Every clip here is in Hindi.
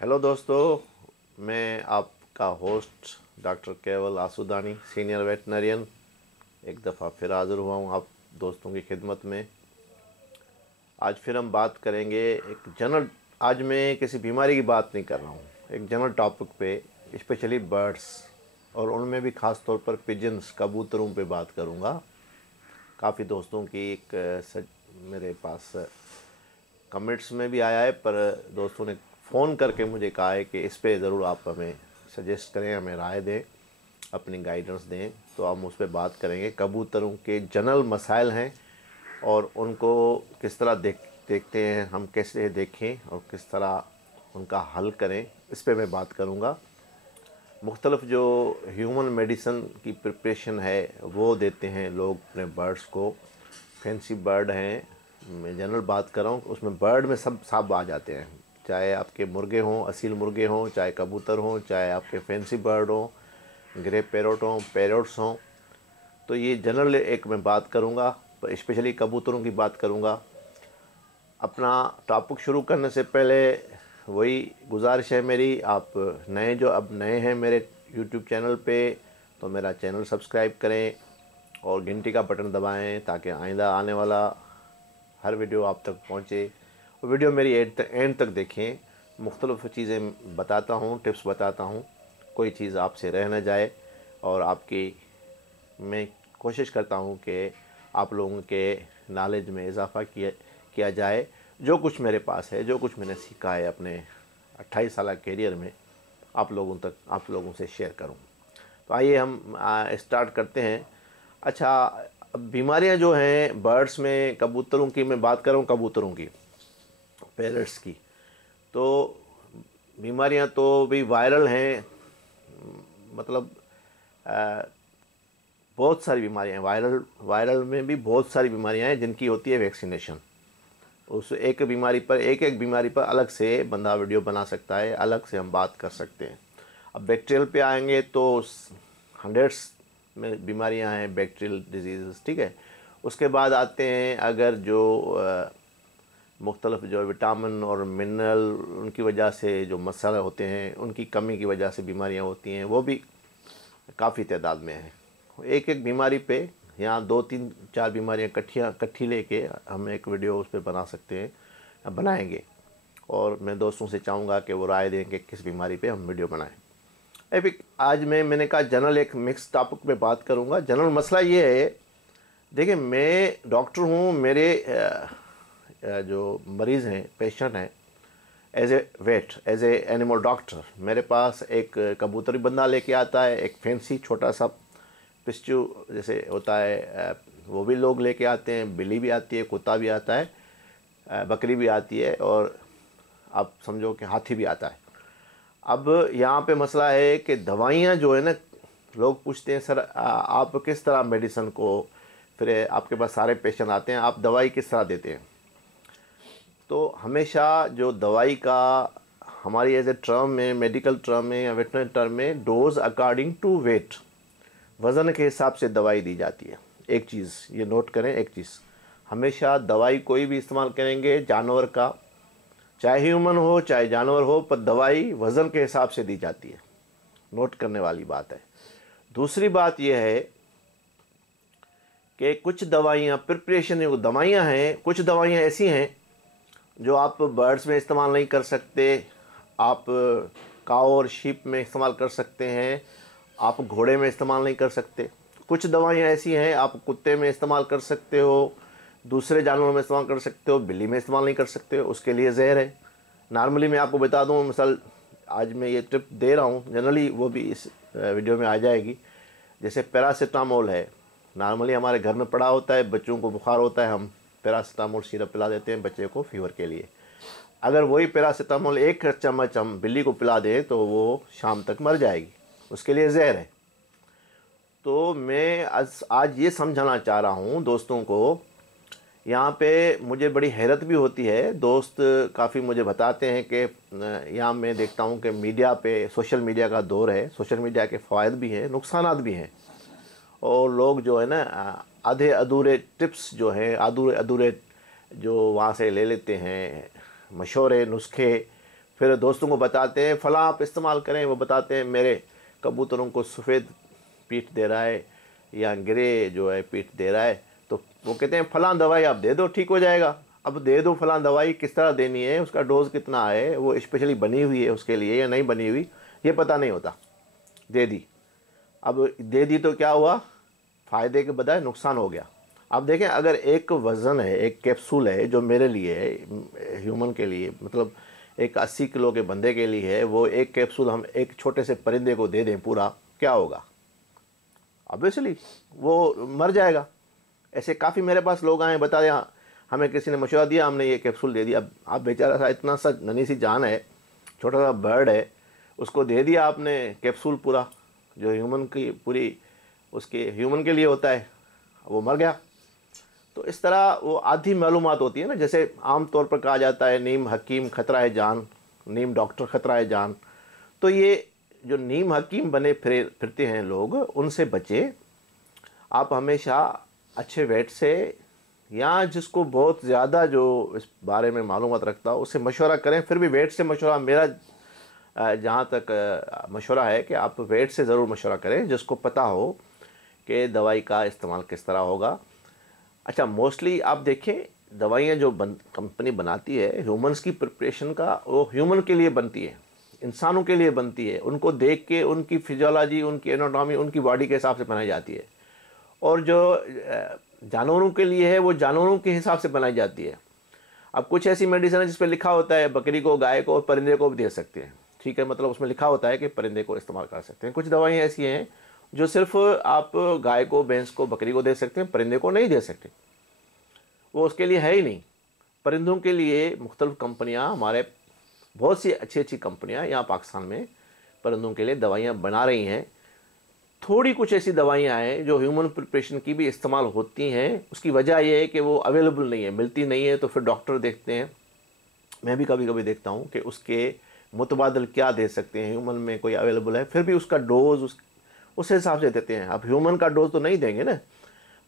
हेलो दोस्तों, मैं आपका होस्ट डॉक्टर केवल आसूदानी, सीनियर वेटनरियन, एक दफ़ा फिर हाज़िर हुआ हूँ आप दोस्तों की खिदमत में। आज फिर हम बात करेंगे एक जनरल। आज मैं किसी बीमारी की बात नहीं कर रहा हूँ, एक जनरल टॉपिक पे, स्पेशली बर्ड्स और उनमें भी ख़ास तौर पर पिजन्स, कबूतरों पे बात करूँगा। काफ़ी दोस्तों की मेरे पास कमेंट्स में भी आया है, पर दोस्तों ने फ़ोन करके मुझे कहा है कि इस पे ज़रूर आप हमें सजेस्ट करें, हमें राय दें, अपनी गाइडेंस दें। तो हम उस पर बात करेंगे। कबूतरों के जनरल मसाइल हैं और उनको किस तरह देखते हैं, हम कैसे देखें और किस तरह उनका हल करें, इस पे मैं बात करूँगा। मुख्तलिफ़ जो ह्यूमन मेडिसन की प्रिपरेशन है वो देते हैं लोग अपने बर्ड्स को। फैंसी बर्ड हैं, मैं जनरल बात कर रहा हूँ, उसमें बर्ड में सब आ जाते हैं, चाहे आपके मुर्गे हों, असील मुर्गे हों, चाहे कबूतर हों, चाहे आपके फैंसी बर्ड हों, ग्रे पैरोट हों, पैरोट्स हों। तो ये जनरल एक मैं बात करूँगा, पर स्पेशली कबूतरों की बात करूँगा। अपना टॉपिक शुरू करने से पहले वही गुजारिश है मेरी, आप अब नए हैं मेरे यूट्यूब चैनल पे, तो मेरा चैनल सब्सक्राइब करें और घंटी का बटन दबाएं ताकि आइंदा आने वाला हर वीडियो आप तक पहुंचे। और वीडियो मेरी एंड तक देखें, मुख्तलिफ़ चीज़ें बताता हूं, टिप्स बताता हूं, कोई चीज़ आपसे रह न जाए। और आपकी मैं कोशिश करता हूं कि आप लोगों के नॉलेज में इजाफ़ा किया जाए। जो कुछ मेरे पास है, जो कुछ मैंने सीखा है अपने 28 साल कैरियर में, आप लोगों से शेयर करूं। तो आइए हम स्टार्ट करते हैं। अच्छा, अब बीमारियां जो हैं बर्ड्स में, कबूतरों की मैं बात कर रहा हूँ, कबूतरों की, पैरट्स की। तो बीमारियां तो भी वायरल हैं, मतलब बहुत सारी बीमारियां हैं। वायरल में भी बहुत सारी बीमारियां हैं जिनकी होती है वैक्सीनेशन। उस एक बीमारी पर अलग से बंदा वीडियो बना सकता है, अलग से हम बात कर सकते हैं। अब बैक्टीरियल पे आएंगे तो हंड्रेड्स में बीमारियां हैं, बैक्टीरियल डिजीज़, ठीक है। उसके बाद आते हैं अगर जो मुख्तलिफ जो विटामिन और मिनरल उनकी वजह से जो मसाले होते हैं, उनकी कमी की वजह से बीमारियां होती हैं, वो भी काफ़ी तादाद में हैं। एक एक बीमारी पे यहाँ 2 3 4 बीमारियाँ इकट्ठी लेके हम एक वीडियो उस पर बना सकते हैं, बनाएंगे। और मैं दोस्तों से चाहूँगा कि वो राय दें कि किस बीमारी पे हम वीडियो बनाएं। अभी आज मैंने कहा जनरल एक मिक्स टॉपिक पे बात करूँगा। जनरल मसला ये है, देखिए मैं डॉक्टर हूँ, मेरे जो मरीज़ हैं, पेशेंट हैं, एज ए एनिमल डॉक्टर मेरे पास एक कबूतरी बंदा लेके आता है, एक फैंसी छोटा सा पिस्चू जैसे होता है वो भी लोग लेके आते हैं, बिल्ली भी आती है, कुत्ता भी आता है, बकरी भी आती है, और आप समझो कि हाथी भी आता है। अब यहाँ पे मसला है कि दवाइयाँ जो है ना, लोग पूछते हैं सर आप किस तरह मेडिसिन को, फिर आपके पास सारे पेशेंट आते हैं, आप दवाई किस तरह देते हैं। तो हमेशा जो दवाई का हमारी एज ए टर्म में, मेडिकल टर्म में या वेटनरी टर्म में, डोज अकॉर्डिंग टू वेट, वज़न के हिसाब से दवाई दी जाती है। एक चीज़ ये नोट करें, एक चीज़, हमेशा दवाई कोई भी इस्तेमाल करेंगे जानवर का, चाहे ह्यूमन हो चाहे जानवर हो, पर दवाई वज़न के हिसाब से दी जाती है। नोट करने वाली बात है। दूसरी बात यह है कि कुछ दवाइयाँ प्रिपरेशन योग्य दवाइयाँ हैं, कुछ दवाइयाँ ऐसी हैं जो आप बर्ड्स में इस्तेमाल नहीं कर सकते, आप काऊ और शीप में इस्तेमाल कर सकते हैं, आप घोड़े में इस्तेमाल नहीं कर सकते। कुछ दवाइयाँ ऐसी हैं आप कुत्ते में इस्तेमाल कर सकते हो, दूसरे जानवरों में इस्तेमाल कर सकते हो, बिल्ली में इस्तेमाल नहीं कर सकते हो, उसके लिए जहर है। नॉर्मली मैं आपको बता दूँ, मिसाल आज मैं ये टिप दे रहा हूँ, जनरली वो भी इस वीडियो में आ जाएगी। जैसे पैरासीटामोल है, नॉर्मली हमारे घर में पड़ा होता है, बच्चों को बुखार होता है, हम पैरासीटामोल सिरप पिला देते हैं बच्चे को फीवर के लिए। अगर वही पैरासीटामोल 1 चम्मच हम बिल्ली को पिला दें तो वो शाम तक मर जाएगी, उसके लिए जहर है। तो मैं आज ये समझाना चाह रहा हूँ दोस्तों को। यहाँ पे मुझे बड़ी हैरत भी होती है, दोस्त काफ़ी मुझे बताते हैं कि यहाँ मैं देखता हूँ कि मीडिया पे, सोशल मीडिया का दौर है, सोशल मीडिया के फ़ायदे भी हैं, नुकसानात भी हैं, और लोग जो है ना आधे अधूरे टिप्स जो हैं, अधूरे जो वहाँ से ले लेते हैं, मशवरे, नुस्खे, फिर दोस्तों को बताते हैं फ़लाँ आप इस्तेमाल करें, वो बताते हैं मेरे कबूतरों को सफ़ेद पीठ दे रहा है या ग्रे जो है पीठ दे रहा है, तो वो कहते हैं फ़लाँ दवाई आप दे दो ठीक हो जाएगा। अब दे दो फ़लाँ दवाई, किस तरह देनी है, उसका डोज कितना है, वो स्पेशली बनी हुई है उसके लिए या नहीं बनी हुई, ये पता नहीं होता। दे दी, अब दे दी तो क्या हुआ, फ़ायदे के बजाय नुकसान हो गया। अब देखें, अगर एक वज़न है, एक कैप्सूल है जो मेरे लिए है, ह्यूमन के लिए, मतलब एक 80 किलो के बंदे के लिए है, वो एक कैप्सूल हम एक छोटे से परिंदे को दे दें पूरा, क्या होगा? ऑब्वियसली वो मर जाएगा। ऐसे काफ़ी मेरे पास लोग आए, बता दें हमें किसी ने मशवरा दिया, हमने ये कैप्सूल दे दिया। अब आप बेचारा सा इतना सा नन्ही सी जान है, छोटा सा बर्ड है, उसको दे दिया आपने कैप्सूल पूरा जो ह्यूमन की पूरी उसके ह्यूमन के लिए होता है, वो मर गया। तो इस तरह वो आधी मालूमात होती है ना, जैसे आम तौर पर कहा जाता है नीम हकीम खतरा है जान, नीम डॉक्टर खतरा है जान। तो ये जो नीम हकीम बने फिरते हैं लोग, उनसे बचे। आप हमेशा अच्छे वेट से या जिसको बहुत ज़्यादा जो इस बारे में मालूमात रखता हो उससे मशवरा करें। फिर भी वेट से मशवरा, मेरा जहाँ तक मशवरा है कि आप वेट से ज़रूर मशवरा करें, जिसको पता हो कि दवाई का इस्तेमाल किस तरह होगा। अच्छा, मोस्टली आप देखें दवाइयाँ जो कंपनी बनाती है, ह्यूमंस की प्रिपरेशन का, वो ह्यूमन के लिए बनती है, इंसानों के लिए बनती है। उनको देख के उनकी फिजियोलॉजी, उनकी एनाटॉमी, उनकी बॉडी के हिसाब से बनाई जाती है। और जो जानवरों के लिए है, वो जानवरों के हिसाब से बनाई जाती है। अब कुछ ऐसी मेडिसिन है जिस पर लिखा होता है बकरी को, गाय को और परिंदे को भी दे सकते हैं, ठीक है, मतलब उसमें लिखा होता है कि परिंदे को इस्तेमाल कर सकते हैं। कुछ दवाइयाँ ऐसी हैं जो सिर्फ आप गाय को, भैंस को, बकरी को दे सकते हैं, परिंदे को नहीं दे सकते, वो उसके लिए है ही नहीं। परिंदों के लिए मुख्तलिफ कंपनियां, हमारे बहुत सी अच्छी अच्छी कंपनियां यहाँ पाकिस्तान में परिंदों के लिए दवाइयाँ बना रही हैं। थोड़ी कुछ ऐसी दवाइयाँ हैं जो ह्यूमन प्रिपरेशन की भी इस्तेमाल होती हैं। उसकी वजह यह है कि वो अवेलेबल नहीं है, मिलती नहीं है, तो फिर डॉक्टर देखते हैं, मैं भी कभी कभी देखता हूँ कि उसके मुतबादल क्या दे सकते हैं। ह्यूमन में कोई अवेलेबल है, फिर भी उसका डोज उस हिसाब से देते हैं। अब ह्यूमन का डोज तो नहीं देंगे ना,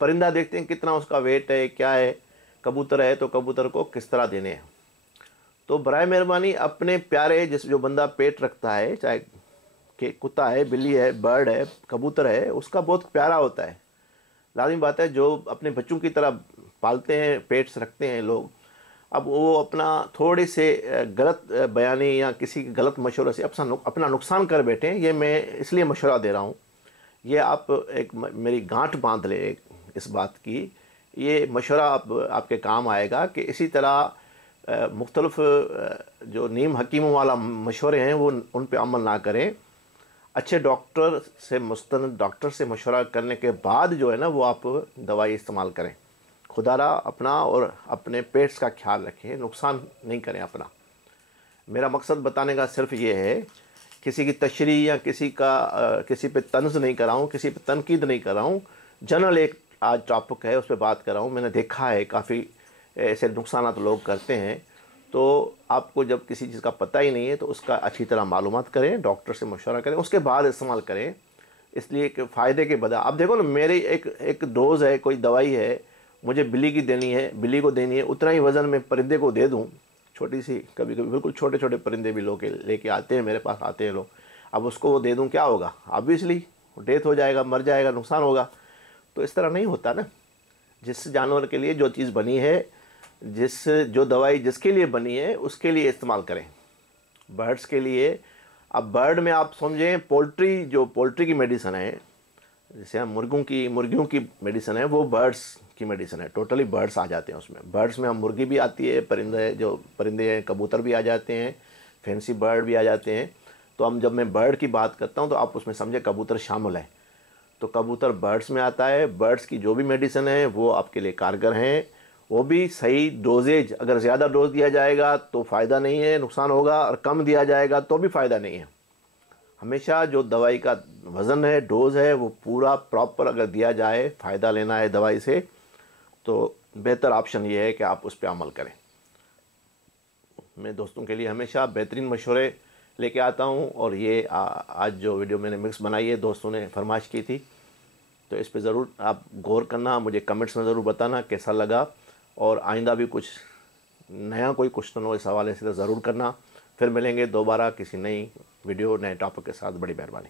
परिंदा देखते हैं कितना उसका वेट है, क्या है। कबूतर है तो कबूतर को किस तरह देने हैं। तो बराए मेहरबानी अपने प्यारे, जिस जो बंदा पेट रखता है, चाहे कि कुत्ता है, बिल्ली है, बर्ड है, कबूतर है, उसका बहुत प्यारा होता है। लाज़मी बात है, जो अपने बच्चों की तरह पालते हैं, पेट्स रखते हैं लोग, अब वो अपना थोड़े से गलत बयानी या किसी गलत मशवरे से अपना नुकसान कर बैठे हैं। ये मैं इसलिए मशवरा दे रहा हूँ, ये आप एक मेरी गांठ बांध ले इस बात की। ये मशवरा आपके काम आएगा कि इसी तरह मुख्तलिफ जो नीम हकीमों वाला मशवरे हैं वो उन पे अमल ना करें। अच्छे डॉक्टर से, मुस्तनद डॉक्टर से मशवरा करने के बाद जो है ना, वो आप दवाई इस्तेमाल करें। खुदारा अपना और अपने पेट्स का ख्याल रखें, नुकसान नहीं करें अपना। मेरा मकसद बताने का सिर्फ ये है, किसी की तशरीह या किसी पे तंज नहीं कर रहा हूँ, किसी पे तनकीद नहीं कर रहा हूँ। जनरल एक आज टॉपिक है, उस पर बात कर रहा हूँ। मैंने देखा है काफ़ी ऐसे नुकसान लोग करते हैं। तो आपको जब किसी चीज़ का पता ही नहीं है तो उसका अच्छी तरह मालूमात करें, डॉक्टर से मशवरा करें, उसके बाद इस्तेमाल करें। इसलिए कि फ़ायदे के बजाय, आप देखो ना, मेरी एक डोज़ है, कोई दवाई है, मुझे बिल्ली की देनी है, बिल्ली को देनी है, उतना ही वज़न में परिंदे को दे दूँ, छोटी सी, कभी कभी बिल्कुल छोटे छोटे परिंदे भी लोग लेके आते हैं, मेरे पास आते हैं लोग। अब उसको वो दे दूँ, क्या होगा? ऑब्वियसली डेथ हो जाएगा, मर जाएगा, नुकसान होगा। तो इस तरह नहीं होता ना। जिस जानवर के लिए जो चीज़ बनी है, जो दवाई जिसके लिए बनी है, उसके लिए इस्तेमाल करें। बर्ड्स के लिए, अब बर्ड में आप समझें पोल्ट्री, जो पोल्ट्री की मेडिसिन है, जैसे हम मुर्गियों की मेडिसिन है, वो बर्ड्स की मेडिसिन है। टोटली बर्ड्स आ जाते हैं उसमें। बर्ड्स में हम मुर्गी भी आती है, परिंदे हैं, कबूतर भी आ जाते हैं, फैंसी बर्ड भी आ जाते हैं। तो जब मैं बर्ड की बात करता हूँ तो आप उसमें समझे कबूतर शामिल है। तो कबूतर बर्ड्स में आता है। बर्ड्स की जो भी मेडिसिन है वो आपके लिए कारगर हैं। वो भी सही डोजेज, अगर ज़्यादा डोज दिया जाएगा तो फ़ायदा नहीं है, नुकसान होगा, और कम दिया जाएगा तो भी फ़ायदा नहीं है। हमेशा जो दवाई का वज़न है, डोज है, वो पूरा प्रॉपर अगर दिया जाए, फ़ायदा लेना है दवाई से, तो बेहतर ऑप्शन ये है कि आप उस पर अमल करें। मैं दोस्तों के लिए हमेशा बेहतरीन मशवरे लेके आता हूँ, और ये आज जो वीडियो मैंने मिक्स बनाई है, दोस्तों ने फरमाइश की थी, तो इस पे ज़रूर आप गौर करना, मुझे कमेंट्स में ज़रूर बताना कैसा लगा, और आइंदा भी कुछ नया कोई क्वेश्चन हो इस हवाले से तो ज़रूर करना। फिर मिलेंगे दोबारा किसी नई वीडियो नए टॉपिक के साथ। बड़ी मेहरबानी।